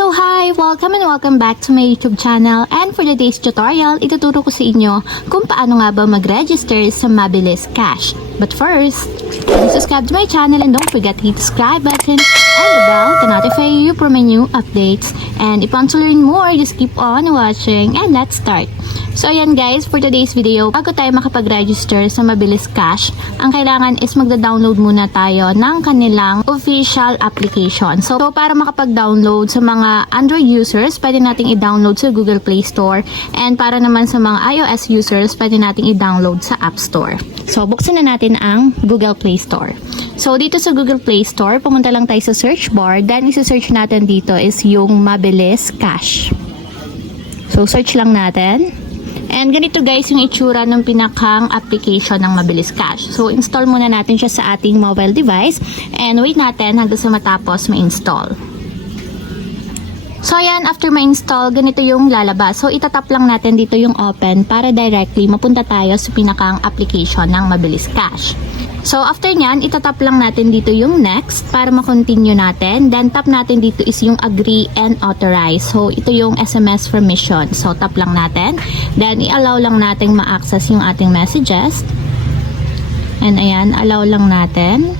So hi! Welcome and welcome back to my YouTube channel, and for today's tutorial, ituturo ko sa inyo kung paano nga ba mag-register sa Mabilis Cash. But first, please subscribe to my channel and don't forget to hit the subscribe button and the bell to notify you for my new updates. And if you want to learn more, just keep on watching and let's start. So ayan guys, for today's video, bago tayo makapag-register sa Mabilis Cash, ang kailangan is magda-download muna tayo ng kanilang official application. So para makapag-download sa mga Android users, pwede nating i-download sa Google Play Store, and para naman sa mga iOS users, pwede nating i-download sa App Store. So buksan na natin ang Google Play Store. So dito sa Google Play Store, pumunta lang tayo sa search bar, then isa-search natin dito is yung Mabilis Cash. So search lang natin. And ganito guys yung itsura ng pinakang application ng Mabilis Cash. So install muna natin siya sa ating mobile device and wait natin hanggang sa matapos ma-install. So ayan, after ma-install, ganito yung lalabas. So itatap lang natin dito yung open para directly mapunta tayo sa pinakang application ng Mabilis Cash. So after nyan, itatap lang natin dito yung next para ma-continue natin. Then tap natin dito is yung agree and authorize. So ito yung SMS permission. So tap lang natin. Then i-allow lang natin ma-access yung ating messages. And ayan, allow lang natin.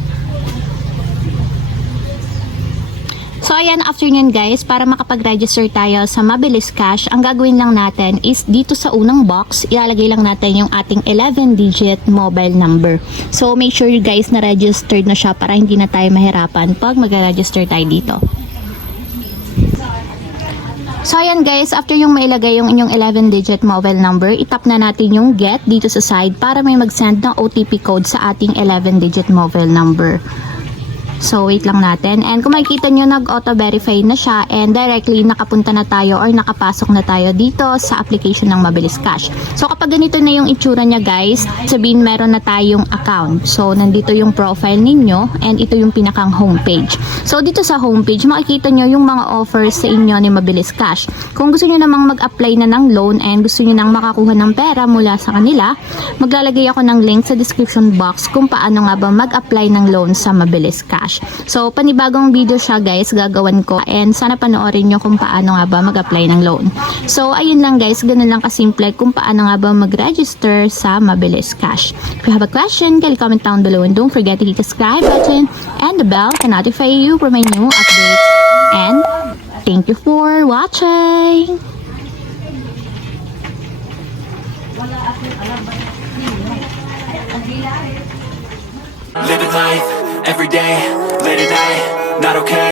So ayan, after nyan guys, para makapag-register tayo sa Mabilis Cash, ang gagawin lang natin is dito sa unang box, ilalagay lang natin yung ating 11-digit mobile number. So make sure you guys na registered na siya para hindi na tayo mahirapan pag mag-register tayo dito. So ayan guys, after yung mailagay yung inyong 11-digit mobile number, itap na natin yung get dito sa side para may mag-send ng OTP code sa ating 11-digit mobile number. So, wait lang natin. And kung makikita nyo, nag-auto-verify na siya and directly nakapunta na tayo or nakapasok na tayo dito sa application ng Mabilis Cash. So, kapag ganito na yung itsura niya guys, sabihin meron na tayong account. So, nandito yung profile ninyo and ito yung pinakang homepage. So, dito sa homepage, makikita nyo yung mga offers sa inyo ni Mabilis Cash. Kung gusto nyo namang mag-apply na ng loan and gusto nyo nang makakuha ng pera mula sa kanila, maglalagay ako ng link sa description box kung paano nga ba mag-apply ng loan sa Mabilis Cash. So, panibagong video siya guys, gagawan ko and sana panoorin nyo kung paano nga ba mag-apply ng loan. So, ayun lang guys, ganun lang kasimple kung paano nga ba mag-register sa Mabilis Cash. If you have a question, can comment down below and don't forget to hit the subscribe button and the bell to notify you for my new updates. And thank you for watching! Living life, every day, late at night, not okay.